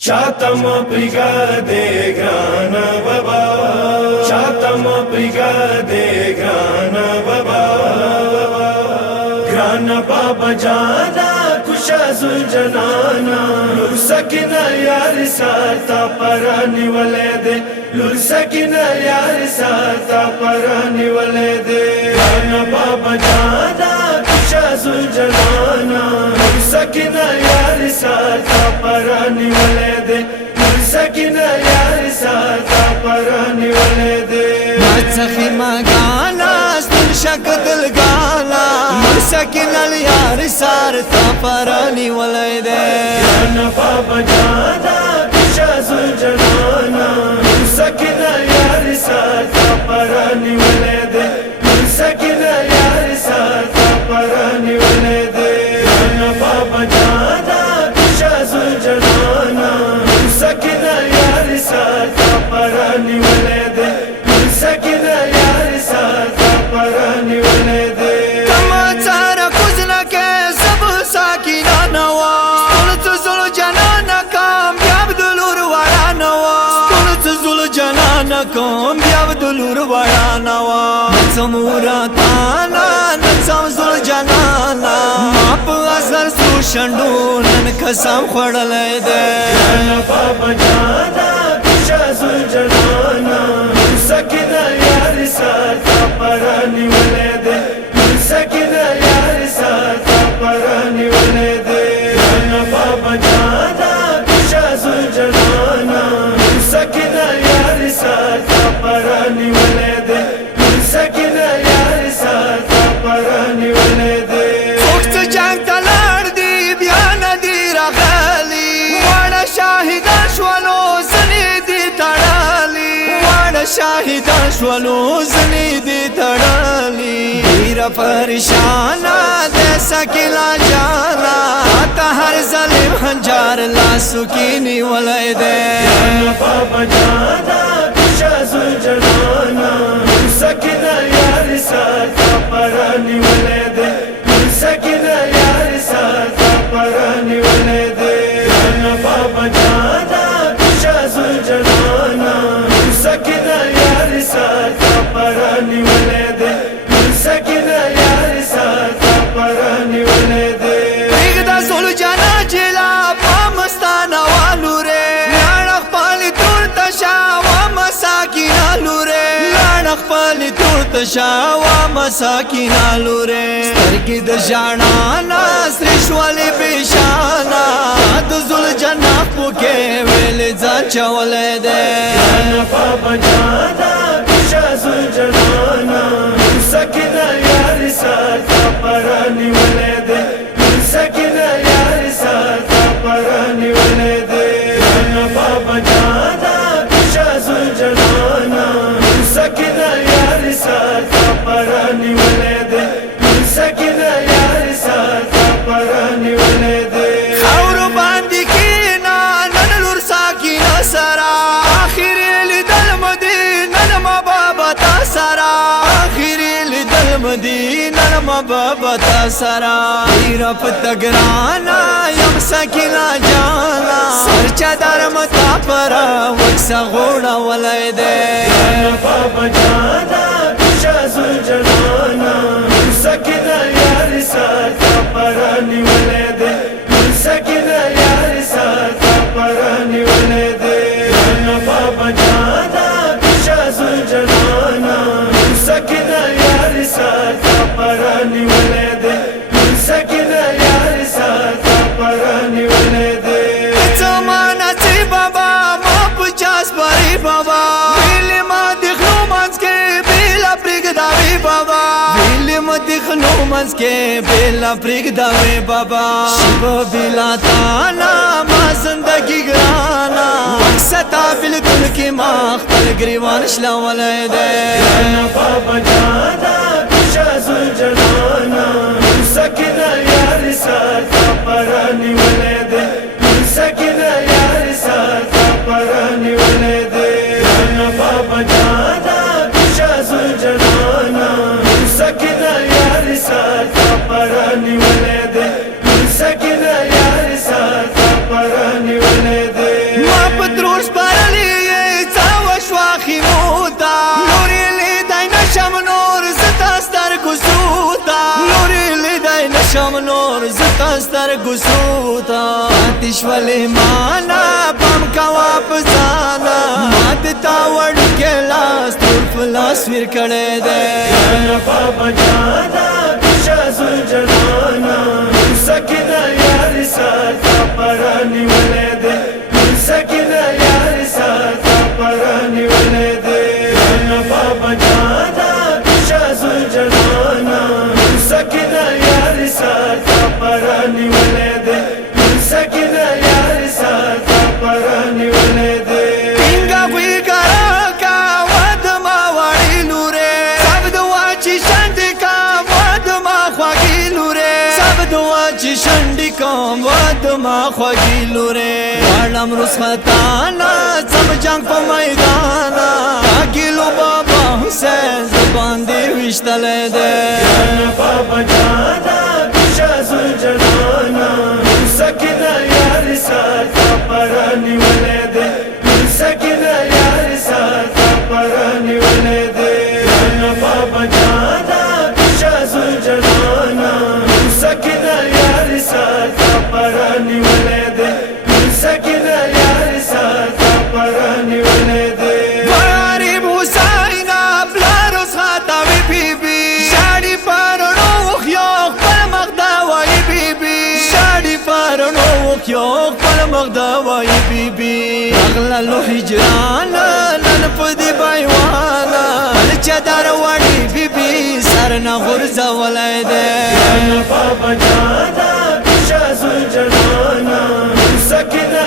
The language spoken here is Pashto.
Chatam brigade grana baba, chatam brigade grana baba, grana baba jana kusha zuljanana, lur sakina yar sata parani walede, lur sakina yar sata parani walede, grana baba jana kusha zuljanana, lur sakina yar sata parani walede, lur sakina yar sata parani walede. متخي مقانا ستر شكل القانا مسكن اليار صار تفراني وليدي جانا بابا جانا كشاز الجنانا مسكن اليار صار تفراني وليدي مسكن اليار صار تفراني وليدي جانا بابا جانا كشاز الجنانا مسكن اليار صار تفراني وليدي مسكن اليار صار تفراني وليدي كما تارا كوزنك سبو ساكينا نوا قلت زول جنانكم بيابدلور ورا نوا قلت زول جنانكم بيابدلور ورا نوا نتم وراتانا نتم زول جنانا ما بغزر سو شندو ننكسام خوڑلے دے جانا بابا جانا كشاز الجنانا مسكن اليار صار تفراني وليدي مسكن اليار صار تفراني وليدي جانا بابا جانا كشاز الجنانا مسكن اليار صار تفراني وليدي مسكن اليار صار تفراني وليدي وقت جنگ تلار دی بیان دی رغالی وانا شاهدان شوالو زنی دی تڑالی وانا شاهدان شوالو زنی دی تڑالی دیر پریشانا دے سکلا جانا تا ہر ظلم ہنجار لاسو کینی ولی دے جانا بابا جانا كشاز الجنانا مسكن اليار صار تفراني وليدي مسكن اليار صار تفراني وليدي جانا بابا جانا كشاز الجنانا مسكن اليار صار تفراني وليدي مسكن اليار صار تفراني وليدي ایگدا زول جانا جلا پامستانا والو رے لانخ پالی تور تشاوا مساکینا لو رے لانخ پالی تور تشاوا مساکینا لو رے سترگی د جانانا سرش والی پیشانا د زول جانا پوکے ویل ځان چولے دے جانا بابا جانا كشاز الجنانا مسكن اليار صار تفراني وليدي مسكن اليار صار تفراني وليدي جانا بابا جانا كشاز الجنانا مسكن اليار صار تفراني وليدي مسكن اليار صار تفراني وليدي خاورو باندې کینا نن لور ساکینا سرا اخر لیدل مدینه ما بابا تا سرا اخر لیدل مدینه ما بابا تا سرا ایرا پتګرانا یم ساکینا جانا سرچا در متا پر وکسا غوړه ولای دے جانا بابا جانا كشاز الجنانا مسكن اليار صار تفراني وليدي مسكن اليار صار تفراني وليدي جانا بابا جانا كشاز الجنانا مسكن اليار صار تفراني وليدي مسكن اليار صار تفراني وليدي زمانہ سی بابا ما پچاس پری بابا ویلی ما دخلو منز کے بیلا پریگ داوی بابا ویلی ما دخلو منز کے بیلا پریگ داوی بابا شب بیلا تانا ما زندگی گرانا وقستا بلکل کی ما اختل گریوان شلا ولی دے جانا بابا جانا كشاز الجنانا مسكن اليار صار تفراني وليدي مسكن اليار صار تفراني وليدي جانا بابا جانا كشاز الجنانا مسكن اليار صار تفراني وليدي مسكن اليار صار تفراني وليدي شولې مانا پام کوا پزانا مات تا وړ کې لاس تور فلاس ور کړه دې یا بابا جانا کشا زلجنانا سکینه یار ساتا پرانی ولې دې سکینه یار ساتا پرانی ولې دې یا بابا جانا کشا زلجنانا سکینه یار ساتا پرانی ولې دې سکینه یار ساتا پرانی ولې دې څنګه وی ګرا کا ود ما وړي لوره سب دوا چې شند کا ود ما خوږی لوره سب دوا چې شند کوم ود ما خوږی لوره علم رسختانا سب جنگ په میدان اګلو بابا حسین زبان دی وشتل دې یا بابا جانا کشا زلجنانا سکینه یار ساتا پرانی ولې دې سکینه یار ساتا پرانی ولې دې یا بابا جانا کشا زلجنانا سکینه یار ساتا پرانی ولې دې سکینه یار ساتا پرانی ولې دې غریب حسین بلار ساتا وی بی بی شاړي پرونو خيو خپل مغدا وای بی بی شاړي پرونو خيو خپل مغدا وای بی بی اغلا لو هجران نن پدی بایوانا چدار وړي بی بی سر نه غرزه ولای دې یا بابا جانا کشا زلجنانا سکینه